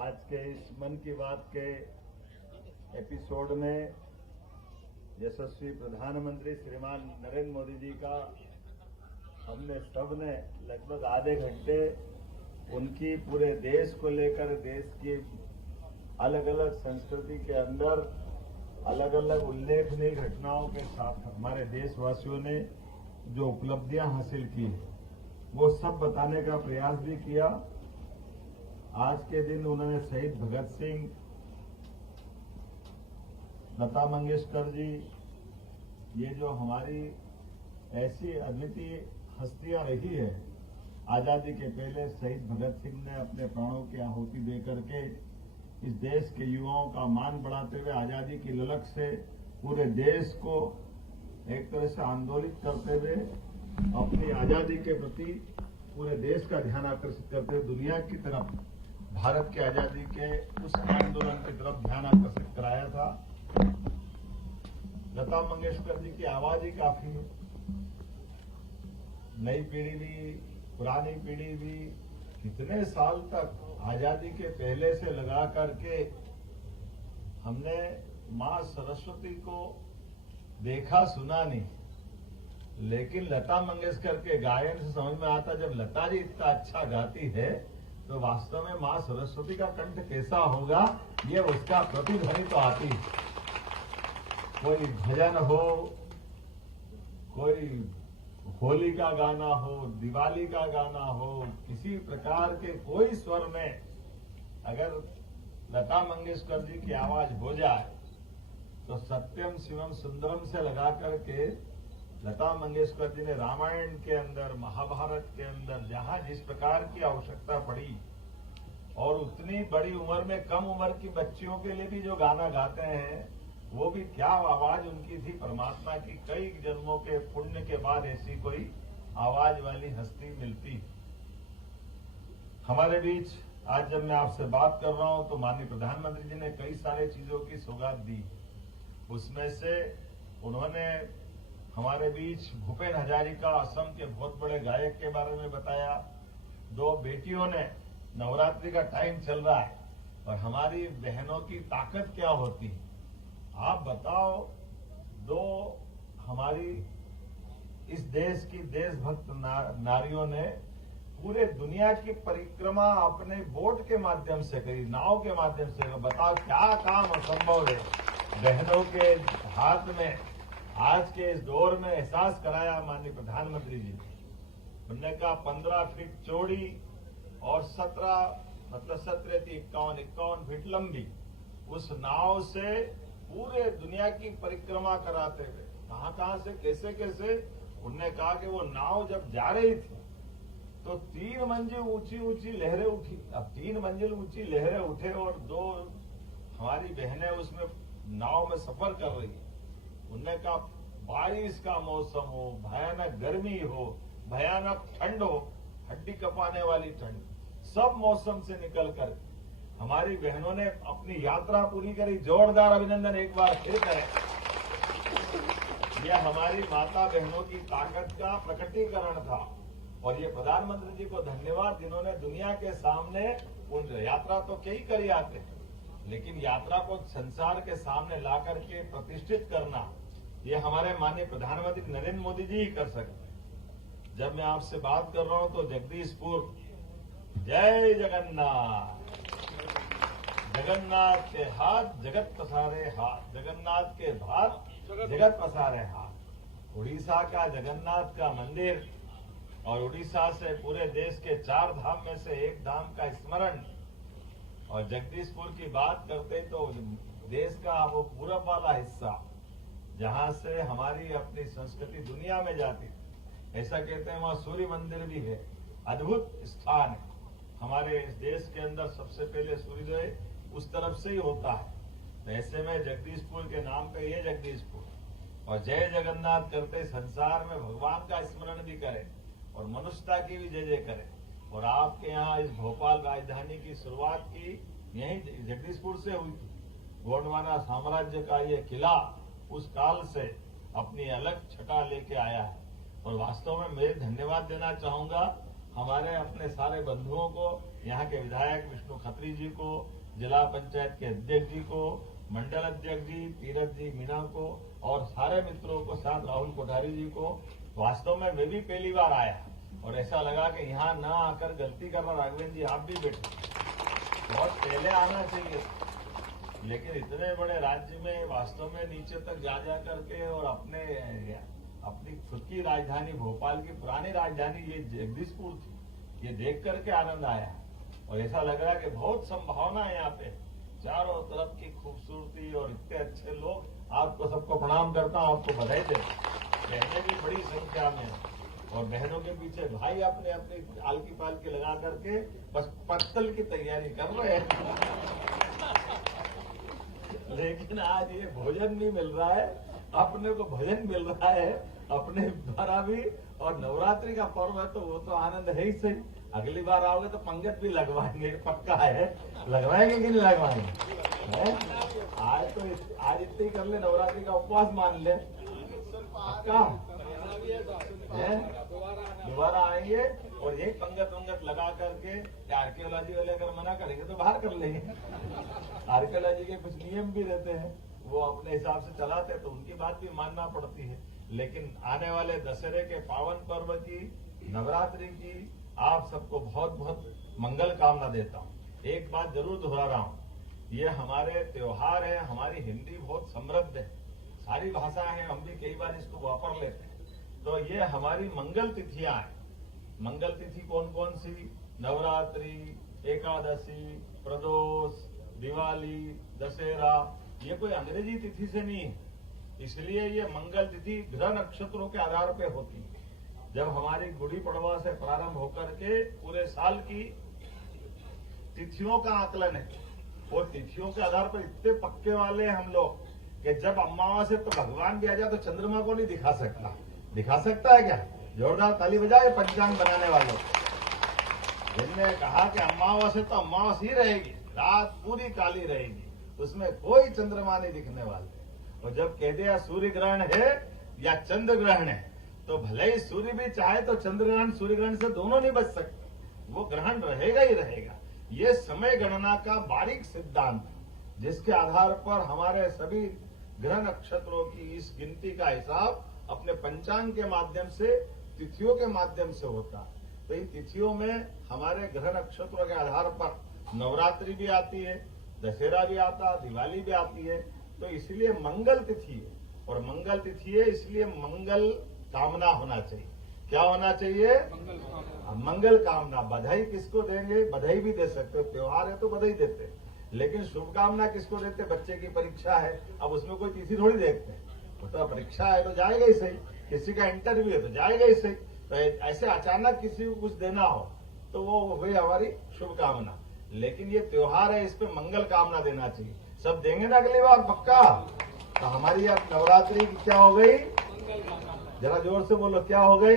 आज के इस मन की बात के एपिसोड में यशस्वी प्रधानमंत्री श्रीमान नरेंद्र मोदी जी का हमने सबने लगभग आधे घंटे उनकी पूरे देश को लेकर, देश की अलग अलग संस्कृति के अंदर अलग अलग उल्लेखनीय घटनाओं के साथ हमारे देशवासियों ने जो उपलब्धियां हासिल की वो सब बताने का प्रयास भी किया। आज के दिन उन्होंने शहीद भगत सिंह, लता मंगेशकर जी, ये जो हमारी ऐसी अद्वितीय हस्तियां रही है, आजादी के पहले शहीद भगत सिंह ने अपने प्राणों की आहुति देकर के इस देश के युवाओं का मान बढ़ाते हुए आजादी की ललक से पूरे देश को एक तरह से आंदोलित करते हुए अपनी आजादी के प्रति पूरे देश का ध्यान आकर्षित करते हुए दुनिया की तरफ भारत की आजादी के उस आंदोलन की तरफ ध्यान आकर्षित कराया था। लता मंगेशकर जी की आवाज ही काफी है। नई पीढ़ी भी, पुरानी पीढ़ी भी कितने साल तक आजादी के पहले से लगा करके हमने मां सरस्वती को देखा सुना नहीं, लेकिन लता मंगेशकर के गायन से समझ में आता जब लता जी इतना अच्छा गाती है तो वास्तव में मां सरस्वती का कंठ कैसा होगा, ये उसका प्रतिध्वनि तो आती है। कोई भजन हो, कोई होली का गाना हो, दिवाली का गाना हो, किसी प्रकार के कोई स्वर में अगर लता मंगेशकर जी की आवाज हो जाए तो सत्यम शिवम सुंदरम से लगा करके लता मंगेशकर जी ने रामायण के अंदर, महाभारत के अंदर जहां जिस प्रकार की आवश्यकता पड़ी और उतनी बड़ी उम्र में कम उम्र की बच्चियों के लिए भी जो गाना गाते हैं, वो भी क्या आवाज उनकी थी। परमात्मा की कई जन्मों के पुण्य के बाद ऐसी कोई आवाज वाली हस्ती मिलती। हमारे बीच आज जब मैं आपसे बात कर रहा हूं तो माननीय प्रधानमंत्री जी ने कई सारे चीजों की सौगात दी। उसमें से उन्होंने हमारे बीच भूपेन हजारिका, असम के बहुत बड़े गायक के बारे में बताया। 2 बेटियों ने, नवरात्रि का टाइम चल रहा है और हमारी बहनों की ताकत क्या होती है, आप बताओ। 2 हमारी इस देश की देशभक्त नारियों ने पूरे दुनिया की परिक्रमा अपने बोट के माध्यम से करी, नाव के माध्यम से। बताओ क्या काम असंभव है। बहनों के हाथ में आज के इस दौर में एहसास कराया माननीय प्रधानमंत्री जी ने। उन्होंने कहा 15 फीट चौड़ी और 17 थी 51 फीट लंबी उस नाव से पूरे दुनिया की परिक्रमा कराते हुए कहां से कैसे कैसे, उनने कहा कि वो नाव जब जा रही थी तो 3 मंजिल ऊंची ऊंची लहरें उठी। अब 3 मंजिल ऊंची लहरें उठे और 2 हमारी बहनें उसमें नाव में सफर कर रही है। उनने कहा बारिश का मौसम हो, भयानक गर्मी हो, भयानक ठंड हो, हड्डी कपाने वाली ठंड, सब मौसम से निकल कर हमारी बहनों ने अपनी यात्रा पूरी करी। जोरदार अभिनंदन एक बार फिर करें। यह हमारी माता बहनों की ताकत का प्रकटीकरण था और ये प्रधानमंत्री जी को धन्यवाद, जिन्होंने दुनिया के सामने उन यात्रा तो कई करी आते हैं, लेकिन यात्रा को संसार के सामने ला करके प्रतिष्ठित करना, ये हमारे माननीय प्रधानमंत्री नरेंद्र मोदी जी ही कर सकते हैं। जब मैं आपसे बात कर रहा हूं तो जगदीशपुर, जय जगन्नाथ, जगन्नाथ के हाथ जगत पसारे हाथ, जगन्नाथ के हाथ जगत पसारे हाथ। उड़ीसा का जगन्नाथ का मंदिर और उड़ीसा से पूरे देश के 4 धाम में से एक धाम का स्मरण, और जगदीशपुर की बात करते तो देश का वो पूरब वाला हिस्सा जहां से हमारी अपनी संस्कृति दुनिया में जाती है। ऐसा कहते हैं वहां सूर्य मंदिर भी है, अद्भुत स्थान है। हमारे इस देश के अंदर सबसे पहले सूर्योदय उस तरफ से ही होता है। तो ऐसे में जगदीशपुर के नाम पे ये जगदीशपुर और जय जगन्नाथ करते संसार में भगवान का स्मरण भी करें और मनुष्यता की भी जय जय करें। और आपके यहाँ इस भोपाल राजधानी की शुरुआत की यही जगदीशपुर से हुई थी। गोंडवाना साम्राज्य का ये किला उस काल से अपनी अलग छटा लेके आया है। और वास्तव में मैं धन्यवाद देना चाहूंगा हमारे अपने सारे बंधुओं को, यहाँ के विधायक विष्णु खत्री जी को, जिला पंचायत के अध्यक्ष जी को, मंडल अध्यक्ष जी तीरथ जी मीणा को और सारे मित्रों को, साथ राहुल कोठारी जी को। वास्तव में मैं भी पहली बार आया और ऐसा लगा कि यहाँ न आकर गलती करना। राघवेंद्र जी आप भी बैठे, बहुत पहले आना चाहिए, लेकिन इतने बड़े राज्य में वास्तव में नीचे तक जा करके और अपनी खुद की राजधानी भोपाल की पुरानी राजधानी ये जगदीशपुर थी, ये देख करके आनंद आया। और ऐसा लग रहा है कि बहुत संभावना है यहाँ पे, चारों तरफ की खूबसूरती और इतने अच्छे लोग। आपको सबको प्रणाम करता हूँ, आपको बधाई दे। बहनें भी बड़ी संख्या में और बहनों के पीछे भाई अपने अपनी आलकी पालकी लगा करके बस पत्तल की तैयारी कर रहे हैं। लेकिन आज ये भोजन नहीं मिल रहा है, अपने को भजन मिल रहा है अपने द्वारा भी। और नवरात्रि का पर्व है तो वो तो आनंद है ही सही। अगली बार आओगे तो पंगत भी लगवाएंगे, पक्का है। लगवाएंगे कि नहीं लगवाएंगे? आज इतने ही कर ले, नवरात्रि का उपवास मान ले, पक्का है। दोबारा आएंगे और यही पंगत वंगत लगा करके, आर्कियोलॉजी वाले अगर मना करेंगे तो बाहर कर लेंगे। आर्कियोलॉजी के कुछ नियम भी रहते हैं, वो अपने हिसाब से चलाते हैं तो उनकी बात भी मानना पड़ती है। लेकिन आने वाले दशहरे के पावन पर्व की, नवरात्रि की आप सबको बहुत बहुत मंगल कामना देता हूँ। एक बात जरूर दोहरा रहा हूँ, ये हमारे त्योहार है, हमारी हिंदी बहुत समृद्ध है, सारी भाषा है, हम भी कई बार इसको वापर लेते हैं। तो ये हमारी मंगल तिथियां हैं। मंगल तिथि कौन कौन सी? नवरात्रि, एकादशी, प्रदोष, दिवाली, दशहरा, ये कोई अंग्रेजी तिथि से नहीं है। इसलिए ये मंगल तिथि ग्रह नक्षत्रों के आधार पे होती है। जब हमारी गुड़ी पड़वा से प्रारंभ होकर के पूरे साल की तिथियों का आकलन है, और तिथियों के आधार पर इतने पक्के वाले हम लोग कि जब अमावस्या तो भगवान भी आ जाए तो चंद्रमा को नहीं दिखा सकता। दिखा सकता है क्या? जोरदार ताली बजाए पंचांग बनाने वालों। जिनने कहा कि अमावस्या तो अमावस्या ही रहेगी, रात पूरी काली रहेगी, उसमें कोई चंद्रमा नहीं दिखने वाले। और जब कह दिया सूर्य ग्रहण है या चंद्र ग्रहण है, तो भले ही सूर्य भी चाहे तो चंद्र ग्रहण सूर्य ग्रहण से दोनों नहीं बच सकते, वो ग्रहण रहेगा ही रहेगा। ये समय गणना का बारीक सिद्धांत, जिसके आधार पर हमारे सभी ग्रह नक्षत्रों की इस गिनती का हिसाब अपने पंचांग के माध्यम से, तिथियों के माध्यम से होता है। तो इन तिथियों में हमारे ग्रह नक्षत्रों के आधार पर नवरात्रि भी आती है, दशहरा भी आता, दिवाली भी आती है। तो इसलिए मंगल तिथि है, और मंगल तिथि है इसलिए मंगल कामना होना चाहिए। क्या होना चाहिए? मंगल कामना। बधाई किसको देंगे? बधाई भी दे सकते हो, त्योहार है तो बधाई देते हैं, लेकिन शुभकामना किसको देते? बच्चे की परीक्षा है, अब उसमें कोई तिथि थोड़ी देखते हैं, वो तो परीक्षा है तो जाएगा ही सही, किसी का इंटरव्यू है तो जाएगा ही सही। तो ऐसे अचानक किसी को कुछ देना हो तो वो हुई हमारी शुभकामना। लेकिन ये त्योहार है, इस पे मंगल कामना देना चाहिए। सब देंगे ना अगली बार पक्का? तो हमारी अब नवरात्रि की क्या हो गई? जरा जोर से बोलो, क्या हो गई?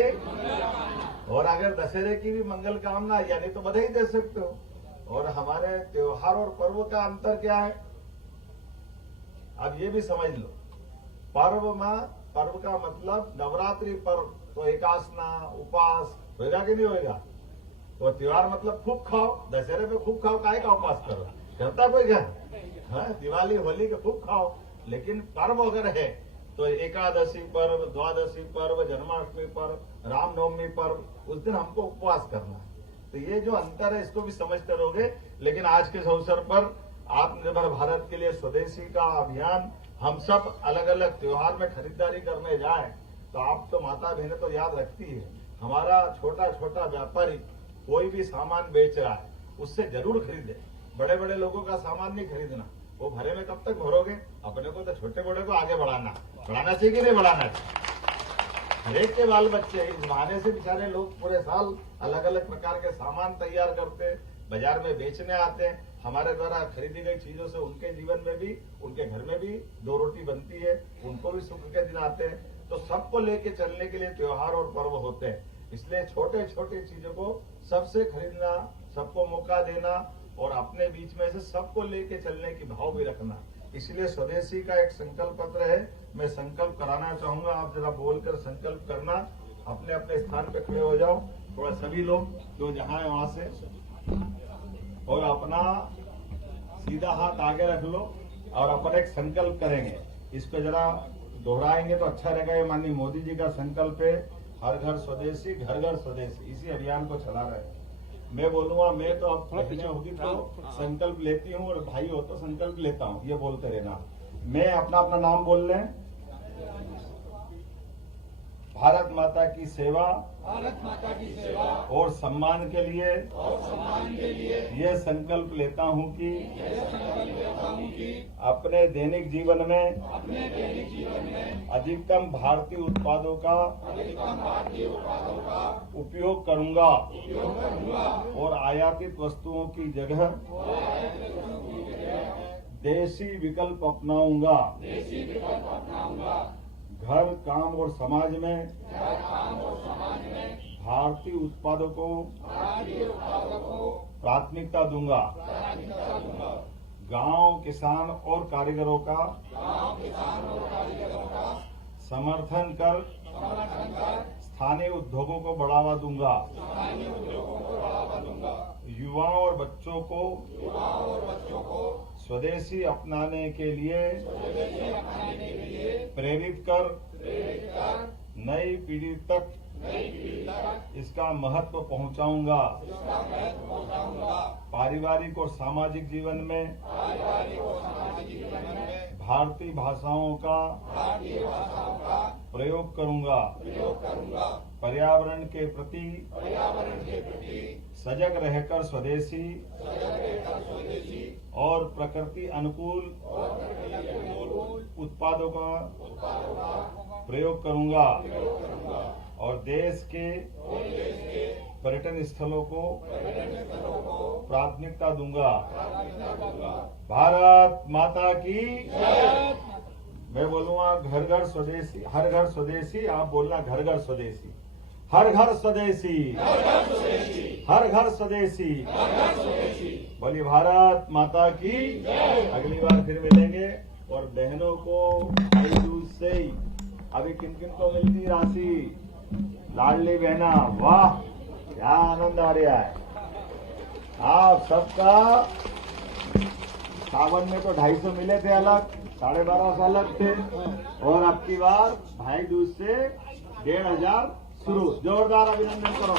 और अगर दशहरे की भी मंगल कामना यानी तो बधाई दे सकते हो। और हमारे त्योहार और पर्व का अंतर क्या है, अब ये भी समझ लो। पर्व का मतलब नवरात्रि पर्व तो एकासना उपास होगा कि नहीं होगा? तो त्योहार मतलब खूब खाओ, दशहरे पे खूब खाओ, काहे का उपास करो? करता कोई घर? हाँ, दिवाली होली के खूब खाओ। लेकिन पर्व अगर है तो एकादशी पर्व, द्वादशी पर्व, जन्माष्टमी पर्व, रामनवमी पर्व, उस दिन हमको उपवास करना है। तो ये जो अंतर है इसको भी समझते रहोगे। लेकिन आज के इस अवसर पर आत्मनिर्भर भारत के लिए स्वदेशी का अभियान, हम सब अलग अलग त्योहार में खरीदारी करने जाएं तो आप तो माता बहनें तो याद रखती है, हमारा छोटा छोटा व्यापारी कोई भी सामान बेच रहा है उससे जरूर खरीदे। बड़े बड़े लोगों का सामान नहीं खरीदना, वो भरे में कब तक भरोगे? अपने को तो छोटे बड़े को आगे बढ़ाना चाहिए कि नहीं बढ़ाना चाहिए? हरेक के बाल बच्चे इस बहाने से बेचारे लोग पूरे साल अलग अलग प्रकार के सामान तैयार करते, बाजार में बेचने आते हैं। हमारे द्वारा खरीदी गई चीजों से उनके जीवन में भी, उनके घर में भी दो रोटी बनती है, उनको भी सुख के दिन आते हैं। तो सबको लेके चलने के लिए त्योहार और पर्व होते हैं। इसलिए छोटे छोटे चीजों को सबसे खरीदना, सबको मौका देना और अपने बीच में से सबको लेके चलने की भाव भी रखना। इसलिए स्वदेशी का एक संकल्प पत्र है, मैं संकल्प कराना चाहूंगा। आप जरा बोलकर संकल्प करना, अपने अपने स्थान पे खड़े हो जाओ, थोड़ा सभी लोग जो जहां है वहां से, और अपना सीधा हाथ आगे रख लो और अपन एक संकल्प करेंगे। इस पे जरा दोहराएंगे तो अच्छा रहेगा। ये माननीय मोदी जी का संकल्प है, हर घर स्वदेशी, घर घर स्वदेशी। इसी अभियान को चला रहे हैं। मैं बोलूंगा, मैं तो अब बहनें होगी तो संकल्प लेती हूँ और भाई हो तो संकल्प लेता हूँ, ये बोलते रहना। मैं अपना अपना नाम बोल लें। भारत माता की सेवा, भारत माता की सेवा और सम्मान के लिए यह संकल्प लेता हूं कि अपने दैनिक जीवन में अधिकतम भारतीय उत्पादों का उपयोग करूंगा और आयातित वस्तुओं की जगह देसी विकल्प अपनाऊंगा। घर, काम और समाज में भारतीय उत्पादों को प्राथमिकता दूंगा। गांव, किसान और कारीगरों का समर्थन कर स्थानीय उद्योगों को बढ़ावा दूंगा। युवाओं और बच्चों को स्वदेशी अपनाने के लिए प्रेरित कर नई पीढ़ी तक इसका महत्व पहुंचाऊंगा। पारिवारिक और सामाजिक जीवन में भारतीय भाषाओं का प्रयोग करूंगा। पर्यावरण के प्रति सजग रहकर स्वदेशी और प्रकृति अनुकूल उत्पादों का प्रयोग करूंगा और देश के पर्यटन स्थलों को प्राथमिकता दूंगा। भारत माता की मैं बोलूंगा घर घर स्वदेशी, हर घर स्वदेशी। आप बोलना घर घर स्वदेशी, हर घर स्वदेशी, हर घर स्वदेशी। बोलिए भारत माता की। अगली बार फिर मिलेंगे। और बहनों को भाई दूज से ही अभी किन किन को मिलती राशि? लाडली बहना, वाह क्या आनंद आ रहा है। आप सबका सावन में तो 250 मिले थे अलग, 1250 अलग थे, और अब की बार भाई दूज से 1500 शुरू। जोरदार अभिनंदन करो।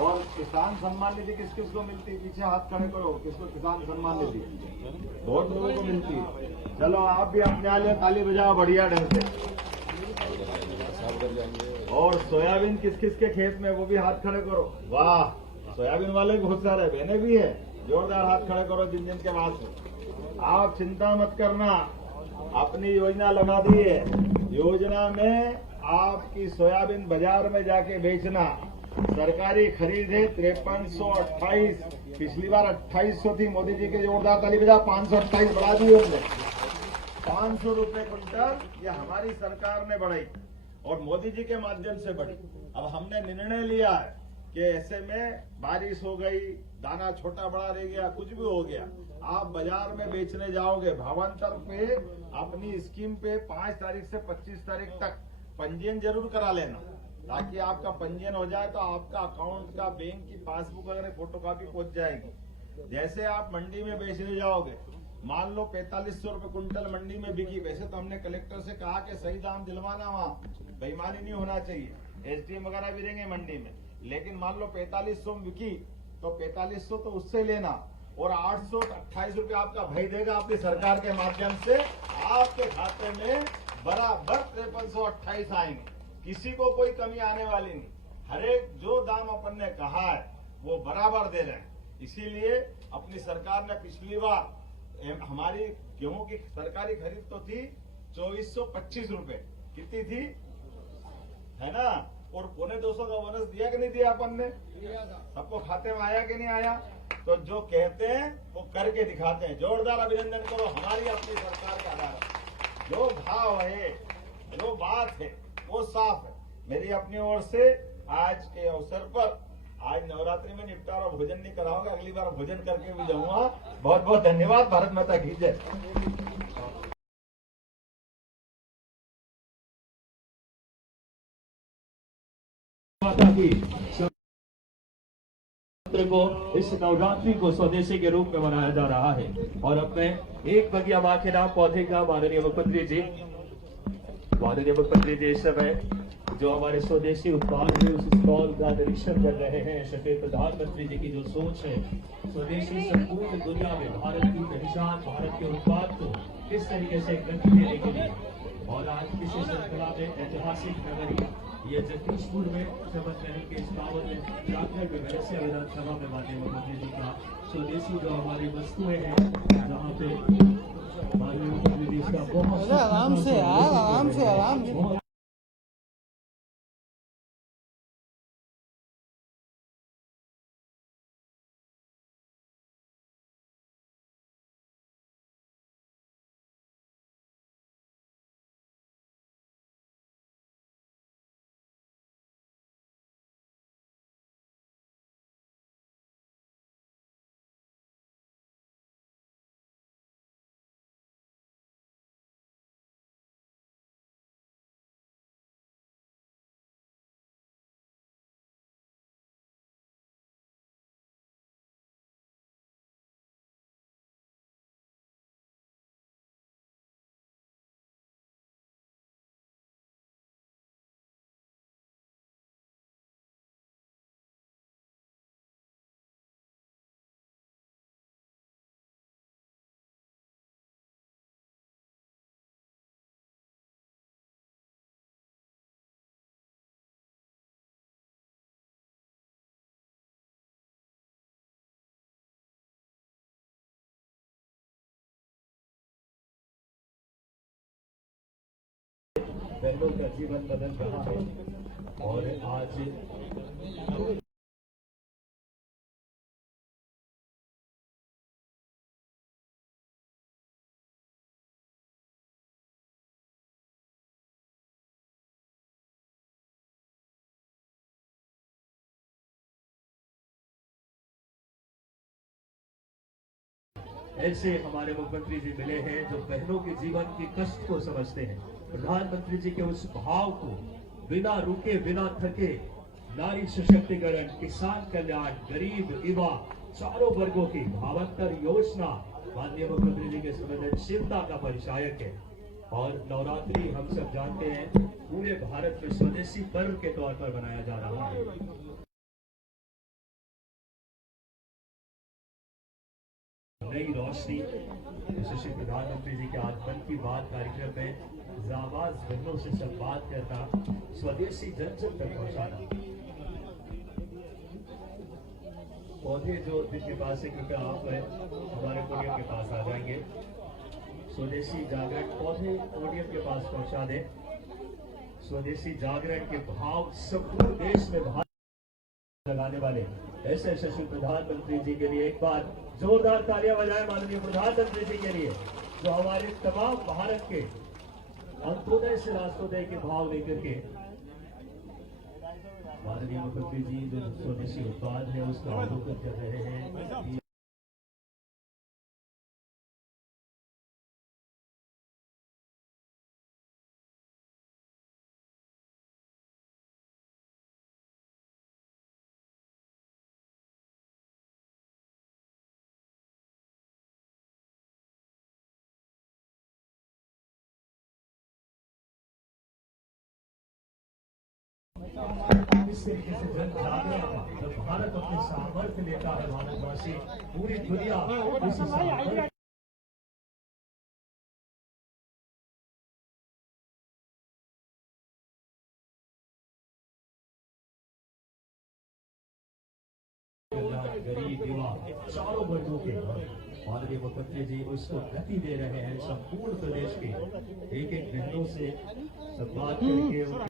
और किसान सम्मान निधि किस किस को मिलती? पीछे हाथ खड़े करो। किसको किसान सम्मान निधि? बहुत लोगों को मिलती है। चलो आप भी अपने लिए ताली बजाओ बढ़िया ढंग से। और सोयाबीन किस किस के खेत में, वो भी हाथ खड़े करो। वाह, सोयाबीन वाले बहुत सारे बहने भी है। जोरदार हाथ खड़े करो जिन जिन के पास हो। आप चिंता मत करना, अपनी योजना लगा दी है। योजना में आपकी सोयाबीन बाजार में जाके बेचना। सरकारी खरीद है 5328, पिछली बार 2800 थी। मोदी जी के जोरदार ताली बजा, 528 बढ़ा दी हमने। 500 रुपए क्विंटल ये हमारी सरकार ने बढ़ाई और मोदी जी के माध्यम से बढ़ी। अब हमने निर्णय लिया है कि ऐसे में बारिश हो गई, दाना छोटा बड़ा रह गया, कुछ भी हो गया, आप बाजार में बेचने जाओगे भावांतर पे अपनी स्कीम पे 5 तारीख से 25 तारीख तक पंजीयन जरूर करा लेना, ताकि आपका पंजीयन हो जाए तो आपका अकाउंट का बैंक की पासबुक अगर फोटोकॉपी पहुंच जाएगी। जैसे आप मंडी में बेचने जाओगे, मान लो 4500 रुपए कुंटल मंडी में बिकी, वैसे तो हमने कलेक्टर से कहा कि सही दाम दिलवाना, वहाँ बेईमानी नहीं होना चाहिए, एसडीएम वगैरह भी रहेंगे मंडी में, लेकिन मान लो 4500 में बिकी तो 4500 तो उससे लेना और 828 रुपए आपका भाई देगा अपनी सरकार के माध्यम से आपके खाते में बराबर 5328 आएंगे। किसी को कोई कमी आने वाली नहीं, हर एक जो दाम अपन ने कहा है वो बराबर दे रहे हैं। इसीलिए अपनी सरकार ने पिछली बार हमारी गेहूं की सरकारी खरीद तो थी 2425 रुपए, कितनी थी, है ना, और 250 का बोनस दिया कि नहीं दिया अपन ने, सबको खाते में आया कि नहीं आया। तो जो कहते हैं वो करके दिखाते हैं। जोरदार अभिनंदन करो हमारी अपनी सरकार का आधार। जो भाव है, जो बात है वो साफ है। मेरी अपनी ओर से आज के अवसर पर, आज नवरात्रि में निपटारा भोजन नहीं कराओगे, अगली बार भोजन करके भी जाऊंगा। बहुत बहुत धन्यवाद। भारत माता की जय। को इस नवरात्रि को स्वदेशी के रूप में मनाया जा रहा है और अब मैं एक बगिया मां के नाम पौधे का माननीय मुख्यमंत्री जी इस समय जो हमारे स्वदेशी उत्पाद है उस स्टॉल का निरीक्षण कर रहे हैं। सफेद प्रधानमंत्री जी की जो सोच है, स्वदेशी संपूर्ण दुनिया में भारत की पहचान, भारत के उत्पाद को किस तरीके से गति देने के लिए, और आज किसी श्रृंखला में ऐतिहासिक नगरी ये जगदीशपुर में शपथ ग्रहण के इस पावन में झारखंड में वैसे विधानसभा में माननीय मुख्यमंत्री जी का स्वदेशी जो हमारी वस्तुएं हैं, जहाँ पे माननीय मुख्यमंत्री जी का बहुत आराम से बहनों का जीवन बदल रहा है और आज ऐसे हमारे मुख्यमंत्री जी मिले हैं जो बहनों के जीवन के कष्ट को समझते हैं। प्रधानमंत्री जी के उस भाव को बिना रुके बिना थके नारी सशक्तिकरण, किसान कल्याण, गरीब, युवा चारों वर्गों की भावांतर योजना माननीय मुख्यमंत्री जी के संवेदनशीलता का परिचायक है। और नवरात्रि हम सब जानते हैं पूरे भारत में स्वदेशी पर्व के तौर पर मनाया जा रहा है। नई रोशनी यशस्वी प्रधानमंत्री जी के आज मन की बात कार्यक्रम में जाबाज बहनों से संवाद करना, स्वदेशी जन जन तक पहुंचाना। पौधे जो जिनके पास है, कृपया आप हमारे पोडियम के पास आ जाएंगे। स्वदेशी जागरण पौधे पोडियम के पास पहुंचा दें। स्वदेशी जागरण के भाव संपूर्ण देश में लगाने वाले ऐसे यशस्वी प्रधानमंत्री जी के लिए एक बार जोरदार तालियां बजाएं माननीय प्रधानमंत्री जी के लिए, जो हमारे तमाम भारत के अंत्योदय से राष्ट्रोदय के भाव लेकर के माननीय मुख्यमंत्री जी जो स्वदेशी उत्पाद है उसका अवलोकन कर रहे हैं। इस तरीके से जन जागरण का जब भारत अपने सामर्थ्य लेता है, भारतवासी पूरी दुनिया उस सामर्थ्य गरीब युवा चारों वर्गों के माननीय मुख्यमंत्री जी उसको गति दे रहे हैं। संपूर्ण प्रदेश के एक एक बहनों से संवाद करके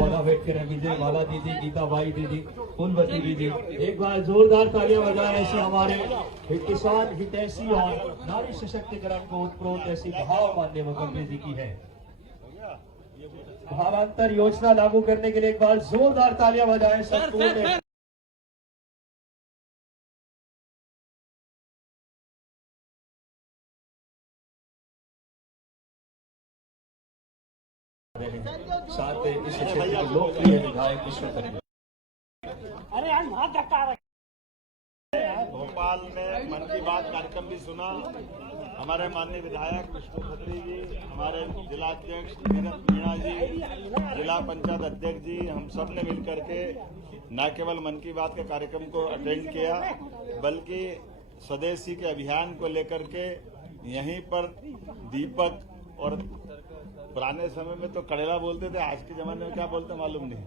अम्बेडकर विजय माला दीदी, गीताबाई दीदी, फूलवती दीदी, एक बार जोरदार तालियां बजाएं। ऐसे हमारे किसान हितैषी और नारी सशक्तिकरण को उत्प्रोत ऐसी भाव माननीय मुख्यमंत्री जी की है। भावांतर योजना लागू करने के लिए एक बार जोरदार तालियां बजाएं सबको। साथ इस क्षेत्र के लोकप्रिय विधायक विश्वकर्मा। भोपाल में मन की बात कार्यक्रम भी सुना। हमारे माननीय विधायक विष्णु खत्री जी, हमारे जिला अध्यक्ष मीणा जी, जिला पंचायत अध्यक्ष जी, हम सब ने मिलकर के न केवल मन की बात के कार्यक्रम को अटेंड किया, बल्कि स्वदेशी के अभियान को लेकर के यहीं पर दीपक और पुराने समय में तो कड़ीला बोलते थे, आज के जमाने में क्या बोलते मालूम नहीं,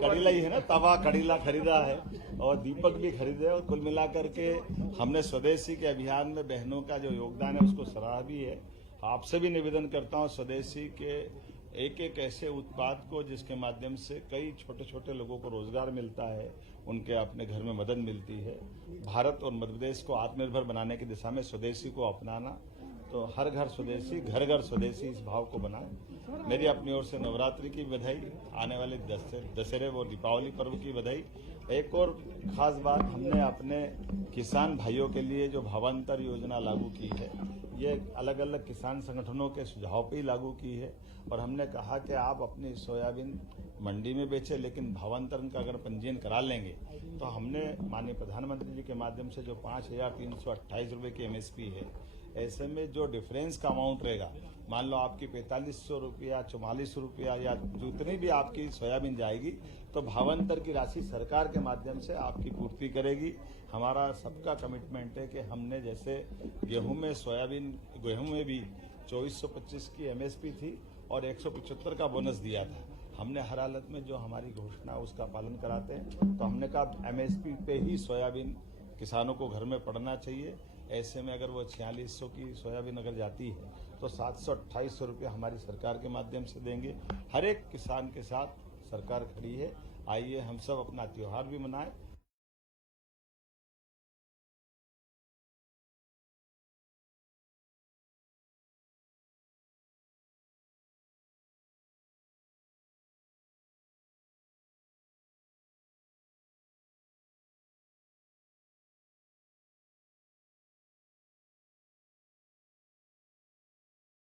कड़ीला ही है ना, तवा कड़ीला खरीदा है और दीपक भी खरीदे। और कुल मिलाकर के हमने स्वदेशी के अभियान में बहनों का जो योगदान है उसको सराहा भी है। आपसे भी निवेदन करता हूं, स्वदेशी के एक एक ऐसे उत्पाद को जिसके माध्यम से कई छोटे छोटे लोगों को रोजगार मिलता है, उनके अपने घर में मदद मिलती है। भारत और मध्य प्रदेश को आत्मनिर्भर बनाने की दिशा में स्वदेशी को अपनाना, तो हर घर स्वदेशी, घर घर स्वदेशी, इस भाव को बनाएं। मेरी अपनी ओर से नवरात्रि की बधाई, आने वाले दशहरे और दीपावली पर्व की बधाई। एक और खास बात, हमने अपने किसान भाइयों के लिए जो भावांतर योजना लागू की है, ये अलग अलग किसान संगठनों के सुझाव पे ही लागू की है। और हमने कहा कि आप अपनी सोयाबीन मंडी में बेचें, लेकिन भावांतरण का अगर पंजीयन करा लेंगे तो हमने माननीय प्रधानमंत्री जी के माध्यम से जो 5,328 रुपये की MSP है, ऐसे में जो डिफरेंस का अमाउंट रहेगा, मान लो आपकी 4500 रुपया, 44 रुपया या जितनी भी आपकी सोयाबीन जाएगी, तो भावांतर की राशि सरकार के माध्यम से आपकी पूर्ति करेगी। हमारा सबका कमिटमेंट है कि हमने जैसे गेहूं में भी 2425 की MSP थी और 175 का बोनस दिया था। हमने हर हालत में जो हमारी घोषणा उसका पालन कराते हैं, तो हमने कहा MSP पे ही सोयाबीन किसानों को घर में पड़ना चाहिए। ऐसे में अगर वो 4600 की सोयाबीन अगर जाती है तो 728 रुपये हमारी सरकार के माध्यम से देंगे। हर एक किसान के साथ सरकार खड़ी है। आइए हम सब अपना त्योहार भी मनाएं